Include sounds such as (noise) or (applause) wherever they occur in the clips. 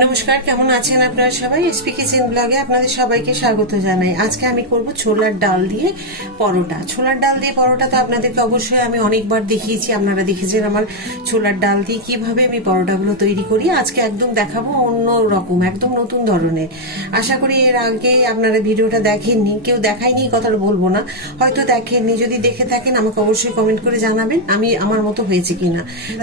নমস্কার, কেমন আছেন আপনারা সবাই? এসপি কিচেন ব্লগে আপনাদের সবাইকে স্বাগত জানাই। আজকে আমি করব ছোলার ডাল দিয়ে পরোটা। ছোলার ডাল দিয়ে পরোটা তো আপনাদেরকে অবশ্যই আমি অনেকবার দেখিয়েছি। আপনারা দেখেছেন আমার ছোলার ডাল দিয়ে কীভাবে আমি পরোটাগুলো তৈরি করি। আজকে একদম দেখাবো অন্য রকম, একদম নতুন ধরনের। আশা করি এর আগে আপনারা ভিডিওটা দেখেননি, কেউ দেখায়নি কথাটা বলব না। হয়তো দেখেননি, যদি দেখে থাকেন, আমাকে অবশ্যই কমেন্ট করে জানাবেন, আমি আমার মতো হয়েছে কিনা।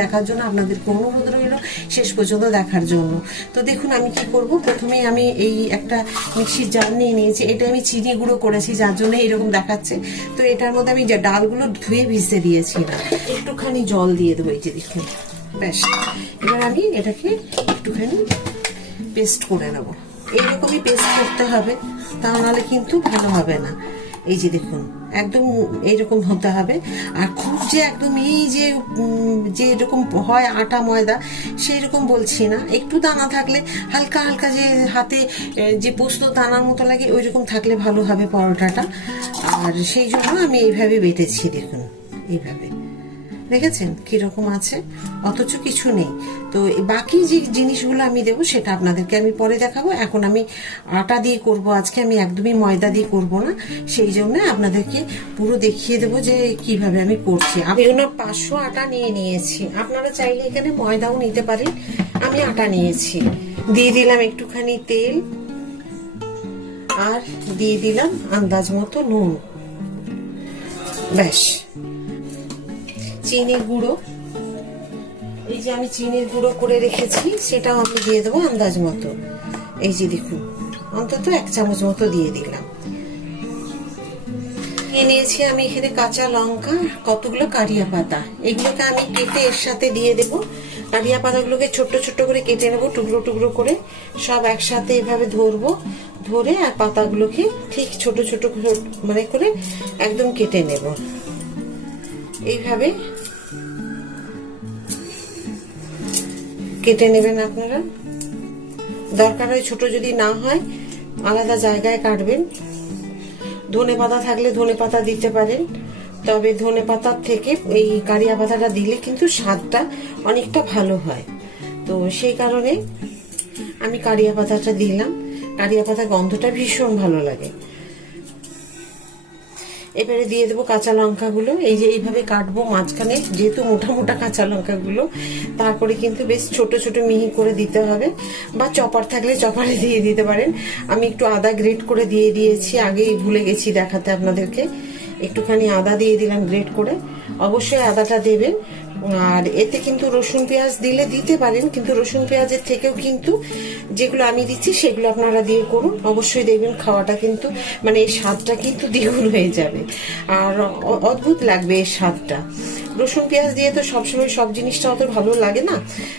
দেখার জন্য আপনাদেরকে অনুরোধ রইল, শেষ পর্যন্ত দেখার জন্য। তো দেখুন আমি কি করব? প্রথমে আমি এই একটা মিক্সির জার নিয়ে নিয়েছি। এটা আমি চিনি গুঁড়ো করেছি, যার জন্য এরকম দেখাচ্ছে। তো এটার মধ্যে আমি ডালগুলো ধুয়ে ভিজতে দিয়েছি একটুখানি জল দিয়ে দেবো এই যে দেখুন। ব্যাস। এবার আমি এটাকে একটুখানি পেস্ট করে নেব। এইরকমই পেস্ট করতে হবে, তা নাহলে কিন্তু ভালো হবে না। এই যে দেখুন, একদম এইরকম হতে হবে। আর খুব যে একদম এই যে যে এরকম হয় আটা, ময়দা সেই রকম বলছি না। একটু দানা থাকলে, হালকা হালকা যে হাতে যে পোস্ত দানার মতো লাগে ওই রকম থাকলে ভালো হবে পরোটাটা। আর সেই জন্য আমি এইভাবে বেটেছি, দেখুন, এইভাবে। দেখেছেন কীরকম আছে? অথচ কিছু নেই। তো বাকি যে জিনিসগুলো আমি দেবো, সেটা আপনাদেরকে আমি পরে দেখাবো। এখন আমি আটা দিয়ে করব। আজকে আমি একদমই ময়দা দিয়ে করব না। সেই জন্য আপনাদেরকে পুরো দেখিয়ে দেবো যে কীভাবে আমি করছি। আমি ওনার পাঁচশো আটা নিয়ে নিয়েছি। আপনারা চাইলে এখানে ময়দাও নিতে পারেন। আমি আটা নিয়েছি। দিয়ে দিলাম একটুখানি তেল। আর দিয়ে দিলাম আন্দাজ মতো নুন। ব্যাস। চিনির গুঁড়ো। এই যে আমি চিনির গুঁড়ো করে রেখেছি, সেটাও আমি দিয়ে দেবো আন্দাজ মতো। এই যে দেখুন, অন্তত এক চামচ মতো দিয়ে দিলাম। নিয়ে নিয়েছি আমি এখানে কাঁচা লঙ্কা, কতগুলো কারিয়া পাতা। এগুলোকে আমি কেটে এর সাথে দিয়ে দেবো। কারিয়া পাতাগুলোকে ছোট্ট ছোট্ট করে কেটে নেব, টুকরো টুকরো করে। সব একসাথে এভাবে ধরবো, ধরে আর পাতাগুলোকে ঠিক ছোট ছোট মানে করে একদম কেটে নেব। এইভাবে কেটে নেবেন আপনারা। দরকার হয় ছোট যদি না হয়, আলাদা জায়গায় কাটবেন। ধনে পাতা থাকলে ধনে পাতা দিতে পারেন, তবে ধনে পাতার থেকে এই কারিয়া পাতাটা দিলে কিন্তু স্বাদটা অনেকটা ভালো হয়। তো সেই কারণে আমি কারিয়া পাতাটা দিলাম। কারিয়া পাতার গন্ধটা ভীষণ ভালো লাগে। এবারে দিয়ে দেবো কাঁচা লঙ্কাগুলো। এই যে এইভাবে কাটবো মাঝখানে, যেহেতু মোটা মোটা কাঁচা লঙ্কাগুলো, তারপরে কিন্তু বেশ ছোট ছোট মিহি করে দিতে হবে। বা চপার থাকলে চপারে দিয়ে দিতে পারেন। আমি একটু আদা গ্রেট করে দিয়ে দিয়েছি, আগেই ভুলে গেছি দেখাতে আপনাদেরকে। একটুখানি আদা দিয়ে দিলাম গ্রেট করে। অবশ্যই আদাটা দেবেন। আর এতে কিন্তু রসুন পেঁয়াজ দিলে দিতে পারেন, কিন্তু রসুন পেঁয়াজের থেকেও কিন্তু যেগুলো আমি দিচ্ছি সেগুলো আপনারা দিয়ে করুন। অবশ্যই দেখবেন খাওয়াটা কিন্তু মানে এই স্বাদটা কিন্তু দ্বিগুণ হয়ে যাবে। আর অদ্ভুত লাগবে এই স্বাদটা। রসুন, পেঁয়াজ দিয়ে তো সবসময় সব জিনিসটা অত ভালো লাগে না।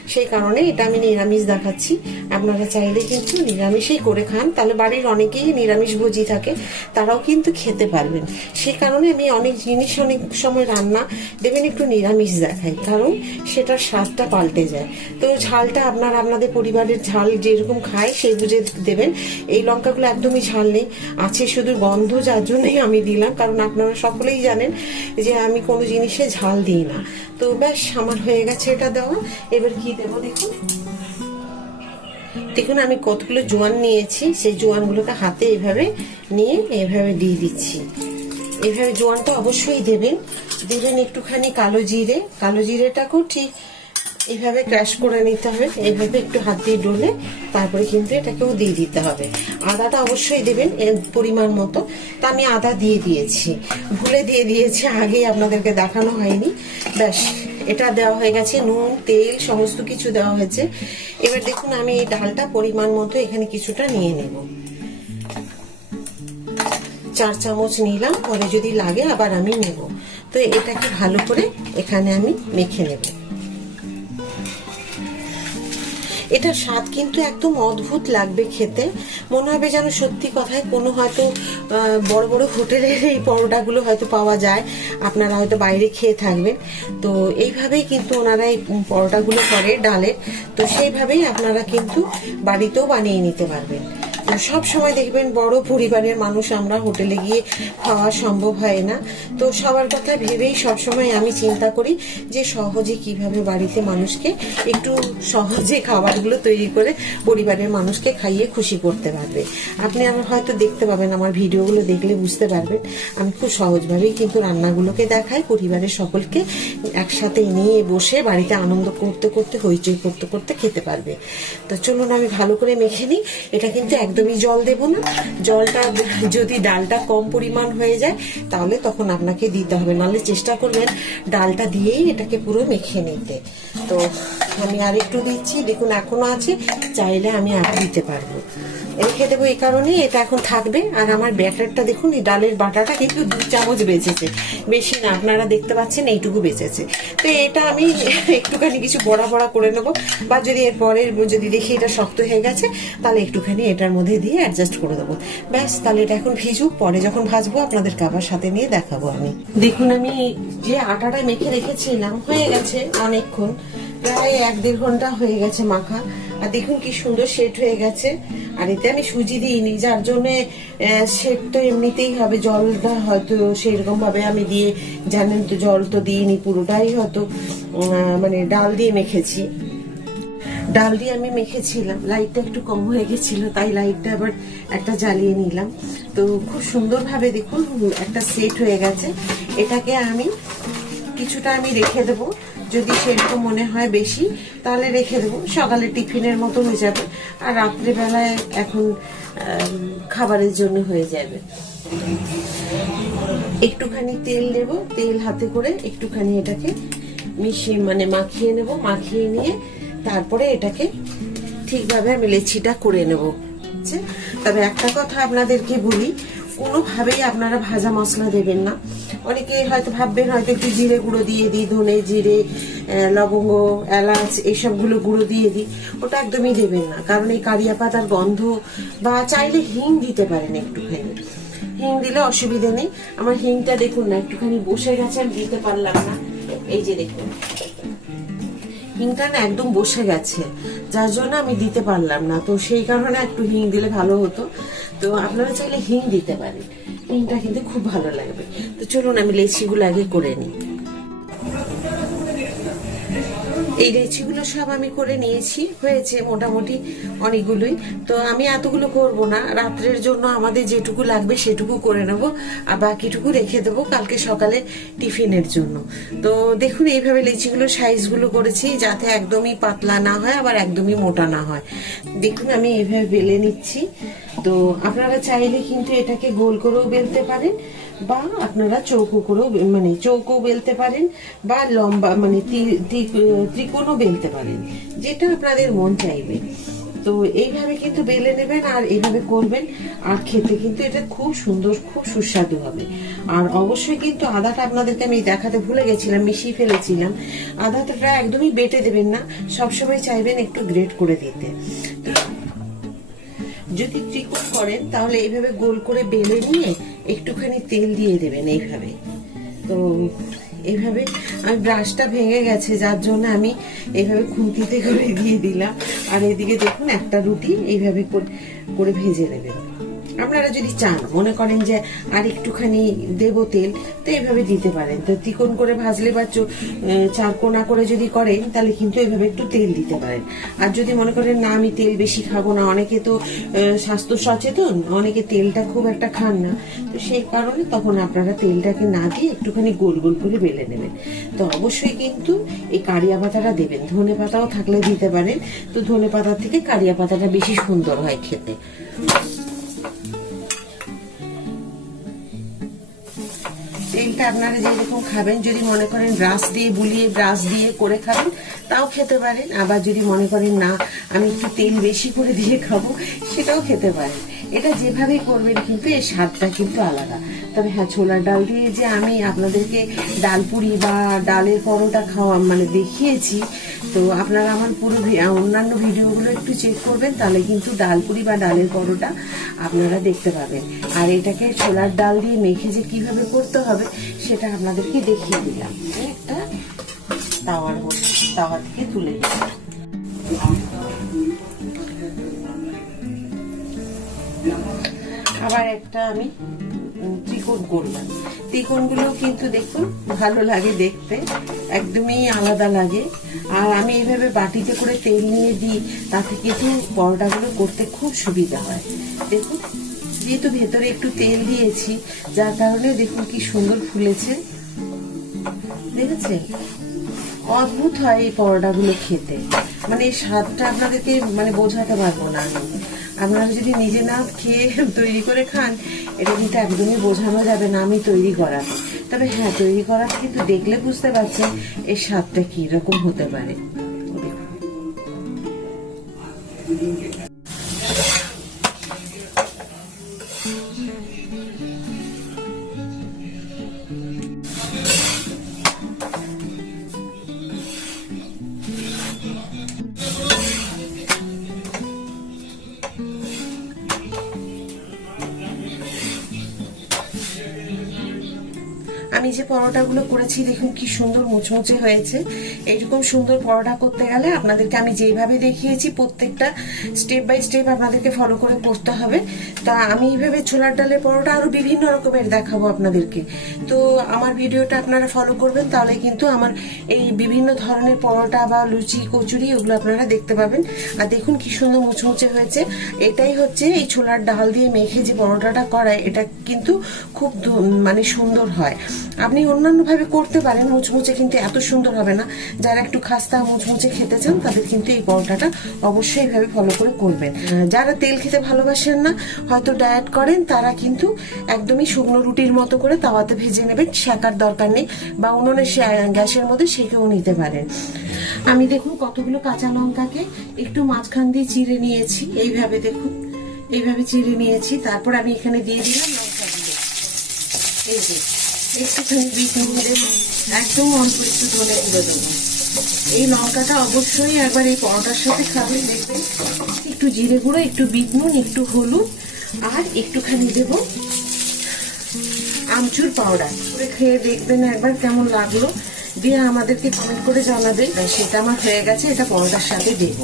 সেই কারণে এটা আমি নিরামিষ দেখাচ্ছি। আপনারা চাইলে কিন্তু নিরামিষই করে খান। তাহলে বাড়ির অনেকেই নিরামিষ ভোজি থাকে, তারাও কিন্তু খেতে পারবেন। সেই কারণে আমি অনেক জিনিস, অনেক সময় রান্না, দেবেন একটু নিরামিষ দেখাই। কারণ সেটার স্বাদটা পাল্টে যায়। তো ঝালটা আপনার, আপনাদের পরিবারের ঝাল যেরকম খায়, সেই বুঝে দেবেন। এই লঙ্কাগুলো একদমই ঝাল নেই। আছে শুধু গন্ধ, যার জন্যই আমি দিলাম। কারণ আপনারা সকলেই জানেন যে আমি কোনো জিনিসে ঝাল দিই না। তো ব্যাস, আমার হয়ে গেছে এটা দেওয়া। এবার কি দেবো দেখুন। দেখুন, আমি কতগুলো জোয়ান নিয়েছি। সেই জোয়ানগুলোকে হাতে এভাবে নিয়ে এভাবে দিয়ে দিচ্ছি। এভাবে জোয়ানটা অবশ্যই দেবেন। দেবেন একটুখানি কালো জিরে। কালো জিরেটাকেও ঠিক এইভাবে ক্র্যাশ করে নিতে হবে। এইভাবে একটু হাত দিয়ে ডলে তারপরে কিন্তু এটাকেও দিয়ে দিতে হবে। আদাটা অবশ্যই দেবেন পরিমাণ মতো। তা আমি আদা দিয়ে দিয়েছি। ভুলে দিয়ে দিয়েছি, আগেই আপনাদেরকে দেখানো হয়নি। ব্যাস, এটা দেওয়া হয়ে গেছে। নুন, তেল, সমস্ত কিছু দেওয়া হয়েছে। এবার দেখুন, আমি এই ডালটা পরিমাণ মতো এখানে কিছুটা নিয়ে নেব। চার চামচ নিলাম, পরে যদি লাগে আবার আমি নেব। তো এটাকে ভালো করে এখানে আমি মেখে নেব। এটা স্বাদ কিন্তু একদম অদ্ভুত লাগবে খেতে। মনে হবে যেন সত্যি কথায় কোনো হয়তো বড় বড় হোটেলের এই পরোটাগুলো হয়তো পাওয়া যায়। আপনারা হয়তো বাইরে খেয়ে থাকবেন। তো এইভাবেই কিন্তু ওনারা এই পরোটাগুলো করে ডালের। তো সেইভাবেই আপনারা কিন্তু বাড়িতেও বানিয়ে নিতে পারবেন। সব সময় দেখবেন বড় পরিবারের মানুষ আমরা হোটেলে গিয়ে খাওয়া সম্ভব হয় না। তো সবার কথা ভেবেই সব সময় আমি চিন্তা করি যে সহজে কীভাবে বাড়িতে মানুষকে একটু সহজে খাবারগুলো তৈরি করে পরিবারের মানুষকে খাইয়ে খুশি করতে পারবে। আপনি আমার হয়তো দেখতে পাবেন, আমার ভিডিওগুলো দেখলে বুঝতে পারবেন। আমি খুব সহজভাবেই কিন্তু রান্নাগুলোকে দেখাই, পরিবারের সকলকে একসাথে নিয়ে বসে বাড়িতে আনন্দ করতে করতে, হইচই করতে করতে খেতে পারবে। তো চলুন আমি ভালো করে মেখে নিই। এটা কিন্তু একদমই জল দেব না। জলটা যদি ডালটা কম পরিমাণ হয়ে যায়, তাহলে তখন আপনাকে দিতে হবে। নাহলে চেষ্টা করবেন ডালটা দিয়েই এটাকে পুরো মেখে নিতে। তো আমি আর একটু দিচ্ছি। দেখুন, এখনও আছে। চাইলে আমি আর দিতে পারব। রেখে দেবো এই কারণে এটা এখন থাকবে। আর আমার ব্যাটারটা দেখুন, এই ডালের বাটাটা কিন্তু দু চামচ বেঁচেছে। বেশি না, আপনারা দেখতে পাচ্ছেন এইটুকু বেঁচেছে। তো এটা আমি (laughs) একটুখানি কিছু বড়া বড়া করে নেব। বা যদি এর পরের যদি দেখি এটা শক্ত হয়ে গেছে, তাহলে একটুখানি এটার মধ্যে দিয়ে অ্যাডজাস্ট করে দেবো। ব্যাস, তাহলে এটা এখন ভিজুক। পরে যখন ভাজবো, আপনাদের আবার সাথে নিয়ে দেখাবো আমি। দেখুন, আমি যে আটাটা মেখে রেখেছিলাম, হয়ে গেছে অনেকক্ষণ। প্রায় এক দেড় ঘণ্টা হয়ে গেছে মাখা। আর দেখুন কি সুন্দর সেট হয়ে গেছে। আর এতে আমি সুজি দিইনি, যার জন্য সেট তো এমনিতেই হবে, জলটা হয়তো সেরকম ভাবে আমি দিয়ে জানেন তো, জল তো দিইনি, পুরোটাই হয়তো মানে ডাল দিয়ে মেখেছি। ডাল দিয়ে আমি মেখেছিলাম লাইটটা একটু কম হয়ে গেছিল, তাই লাইটটা আবার একটা জ্বালিয়ে নিলাম। তো খুব সুন্দরভাবে দেখুন, একটা সেট হয়ে গেছে। এটাকে আমি কিছুটা আমি রেখে দেবো। যদি সেরকম মনে হয় বেশি, তাহলে রেখে দেবো। সকালে টিফিনের মতো হয়ে যাবে। আর রাত্রেবেলায় এখন খাবারের জন্য হয়ে যাবে। একটুখানি তেল দেব, তেল হাতে করে একটুখানি এটাকে মিশিয়ে মানে মাখিয়ে নেব, মাখিয়ে নিয়ে তারপরে এটাকে ঠিকভাবে আমি লেচিটা করে নেব। তবে একটা কথা আপনাদেরকে বলি কোনোভাবেই আপনারা ভাজা মশলা দেবেন না। অনেকে হয়তো ভাববেন, হয়তো একটু জিরে গুঁড়ো দিয়ে দিই, ধনে জিরে লবঙ্গ, এলাচ, এইসবগুলো গুঁড়ো দিয়ে দিই। ওটা একদমই দেবেন না, কারণ এই কারিয়া পাতার গন্ধ বা চাইলে হিং দিতে পারেন একটুখানি। হিং দিলে অসুবিধে নেই। আমার হিংটা দেখুন না, একটুখানি বসে গেছে, আমি দিতে পারলাম না। এই যে দেখুন। হিংটা না একদম বসে গেছে, যার জন্য আমি দিতে পারলাম না। তো সেই কারণে একটু হিং দিলে ভালো হতো। তো আপনারা চাইলে হিং দিতে পারেন। হিংটা কিন্তু খুব ভালো লাগবে। তো চলুন, আমি লেচিগুলো আগে করে নিই। এই লেচিগুলো সব আমি করে নিয়েছি। হয়েছে মোটামুটি অনেকগুলোই। তো আমি এতগুলো করব না। রাত্রের জন্য আমাদের যেটুকু লাগবে সেটুকু করে নেব। আর বাকিটুকু রেখে দেবো কালকে সকালে টিফিনের জন্য। তো দেখুন, এইভাবে লেচিগুলো সাইজগুলো করেছি যাতে একদমই পাতলা না হয়, আবার একদমই মোটা না হয়। দেখুন, আমি এইভাবে বেলে নিচ্ছি। তো আপনারা চাইলে কিন্তু এটাকে গোল করেও বেলতে পারেন। বা আপনারা চৌকো করেও মানে চৌকো বেলতে পারেন বা লম্বা মানে ত্রিকোণও বেলতে পারেন, যেটা আপনাদের মন চাইবে। তো এইভাবে কিন্তু বেলে নেবেন আর এইভাবে করবেন, আর খেতে কিন্তু এটা খুব সুন্দর, খুব সুস্বাদু হবে। আর অবশ্যই কিন্তু আদাটা আপনাদেরকে আমি দেখাতে ভুলে গেছিলাম, মিশিয়ে ফেলেছিলাম। আদাটা একদমই বেটে দেবেন না, সবসময় চাইবেন একটু গ্রেট করে দিতে। যদি ত্রিকোণ করেন, তাহলে এইভাবে গোল করে বেলে নিয়ে একটুখানি তেল দিয়ে দেবেন এইভাবে। তো এইভাবে আমি ব্রাশটা ভেঙে গেছে, যার জন্য আমি এইভাবে খুন্তিতে করে দিয়ে দিলাম। আর এদিকে দেখুন একটা রুটি এইভাবে করে- করে ভেজে নেবেন। আপনারা যদি চান, মনে করেন যে আর একটুখানি দেব তেল, তো এইভাবে দিতে পারেন। তো তিকোণ করে ভাজলে বা চারকোনা করে যদি করেন, তাহলে কিন্তু এইভাবে একটু তেল দিতে পারেন। আর যদি মনে করেন, না, আমি তেল বেশি খাব না, অনেকে তো স্বাস্থ্য সচেতন, অনেকে তেলটা খুব একটা খান না, তো সেই কারণে তখন আপনারা তেলটাকে না দিয়ে একটুখানি গোল গোল করে বেলে নেবেন। তো অবশ্যই কিন্তু এই কারিয়া পাতাটা দেবেন। ধনে পাতাও থাকলে দিতে পারেন। তো ধনে পাতার থেকে কারিয়া পাতাটা বেশি সুন্দর হয় খেতে। তেলটা আপনারা যেরকম খাবেন, যদি মনে করেন ব্রাশ দিয়ে বুলিয়ে ব্রাশ দিয়ে করে খাবেন, তাও খেতে পারেন। আবার যদি মনে করেন না, আমি একটু তেল বেশি করে দিয়ে খাব, সেটাও খেতে পারেন। এটা যেভাবে করবেন কিন্তু এর স্বাদটা কিন্তু আলাদা। তবে হ্যাঁ ছোলার ডাল দিয়ে যে আমি আপনাদেরকে ডাল পুরি বা ডালের পরোটা খাওয়া মানে দেখিয়েছি, তো আপনারা আমার পুরো অন্যান্য ভিডিওগুলো একটু চেক করবেন, তাহলে কিন্তু ডাল পুরি বা ডালের পরোটা আপনারা দেখতে পাবেন। আর এটাকে ছোলার ডাল দিয়ে মেখে যে কীভাবে করতে হবে সেটা আপনাদেরকে দেখিয়ে দিলাম। একটা তাওয়ার তাওয়া থেকে তুলে দিলাম আবার একটা আমি ত্রিকোণ করলাম। ত্রিকোণগুলো কিন্তু দেখুন ভালো লাগে দেখতে, একদমই আলাদা লাগে। আর আমি এইভাবে বাটিতে করে তেল নিয়ে দিই, তাতে কিন্তু পরোটাগুলো করতে খুব সুবিধা হয়। দেখুন, যেহেতু ভেতরে একটু তেল দিয়েছি, যার কারণে দেখুন কি সুন্দর ফুলেছে। দেখেছেন? অদ্ভুত হয় এই পরোটাগুলো খেতে। মানে স্বাদটা আপনাদেরকে মানে বোঝাতে পারব না আমি। আপনারা যদি নিজে না খেয়ে তৈরি করে খান, এটা কিন্তু একদমই বোঝানো যাবে না আমি তৈরি করা। তবে হ্যাঁ তৈরি করা কিন্তু দেখলে বুঝতে পারছেন এর স্বাদটা কি রকম হতে পারে। পরোটাগুলো করেছি, দেখুন কি সুন্দর মুচমুচে হয়েছে। এইরকম সুন্দর পরোটা করতে গেলে আপনাদেরকে আমি যেভাবে দেখিয়েছি প্রত্যেকটা স্টেপ বাই স্টেপ আপনাদেরকে ফলো করে করতে হবে। তা আমি এইভাবে ছোলার ডালের পরোটা আরও বিভিন্ন রকমের দেখাবো আপনাদেরকে। তো আমার ভিডিওটা আপনারা ফলো করবেন, তাহলে কিন্তু আমার এই বিভিন্ন ধরনের পরোটা বা লুচি, কচুরি ওগুলো আপনারা দেখতে পাবেন। আর দেখুন কি সুন্দর মুচমুচে হয়েছে। এটাই হচ্ছে এই ছোলার ডাল দিয়ে মেখে যে পরোটাটা করায় এটা কিন্তু খুব মানে সুন্দর হয়। আপনি অন্যান্য ভাবে করতে পারেন, মুচমুচে কিন্তু এত সুন্দর হবে না। যারা একটু খাস্তা মুচমুচে খেতে চান, তাদের কিন্তু এই পরোটাটা অবশ্যই এইভাবে ফলো করে করবেন। যারা তেল খেতে ভালোবাসেন না, হয়তো ডায়েট করেন, তারা কিন্তু একদমই শুকনো রুটির মতো করে তাওয়াতে ভেজে নেবেন। শেখার দরকার নেই বা উনুনে গ্যাসের মধ্যে সেকেও নিতে পারেন। আমি দেখুন কতগুলো কাঁচা লঙ্কাকে একটু মাঝখান দিয়ে চিড়ে নিয়েছি। এইভাবে দেখুন, এইভাবে চিড়ে নিয়েছি। তারপর আমি এখানে দিয়ে দিলাম লঙ্কা দিয়ে এই যে। একটুখানি বিট নুন একদম অল্প একটু ধনে গুঁড়ো দেবো। এই লঙ্কাটা অবশ্যই একবার এই পরোটার সাথে খাবে দেখবেন একটু জিরে গুঁড়ো, একটু বিট নুন, একটু হলুদ, আর একটুখানি দেবো আমচুর পাউডার। খেয়ে দেখবেন একবার কেমন লাগল। দিয়ে আমাদেরকে কমেন্ট করে জানাবে। সেটা আমার হয়ে গেছে, এটা পরোটার সাথে দেব।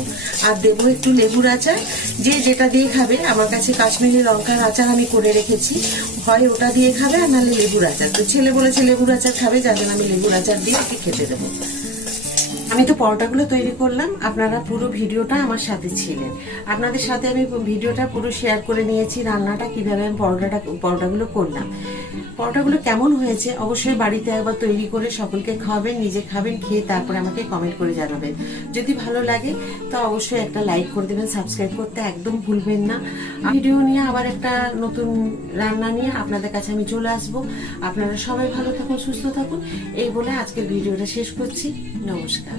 আর দেবো একটু লেবুর আচার। যে যেটা দিয়ে খাবে, আমার কাছে কাশ্মীরি লঙ্কার আচার আমি করে রেখেছি। হয় ওটা দিয়ে খাবে, আর নাহলে লেবুর আচার। তো ছেলে বলেছে লেবুর আচার খাবে, যার জন্য আমি লেবুর আচার দিয়ে ওকে খেতে দেবো। আমি তো পরোটাগুলো তৈরি করলাম, আপনারা পুরো ভিডিওটা আমার সাথে ছিলেন। আপনাদের সাথে আমি ভিডিওটা পুরো শেয়ার করে নিয়েছি, রান্নাটা কীভাবে আমি পরোটাটা পরোটাগুলো করলাম। পরোটাগুলো কেমন হয়েছে অবশ্যই বাড়িতে একবার তৈরি করে সকলকে খাওয়াবেন, নিজে খাবেন, খেয়ে তারপরে আমাকে কমেন্ট করে জানাবেন। যদি ভালো লাগে, তো অবশ্যই একটা লাইক করে দেবেন সাবস্ক্রাইব করতে একদম ভুলবেন না। ভিডিও নিয়ে আবার একটা নতুন রান্না নিয়ে আপনাদের কাছে আমি চলে আসব। আপনারা সবাই ভালো থাকুন, সুস্থ থাকুন। এই বলে আজকের ভিডিওটা শেষ করছি। নমস্কার।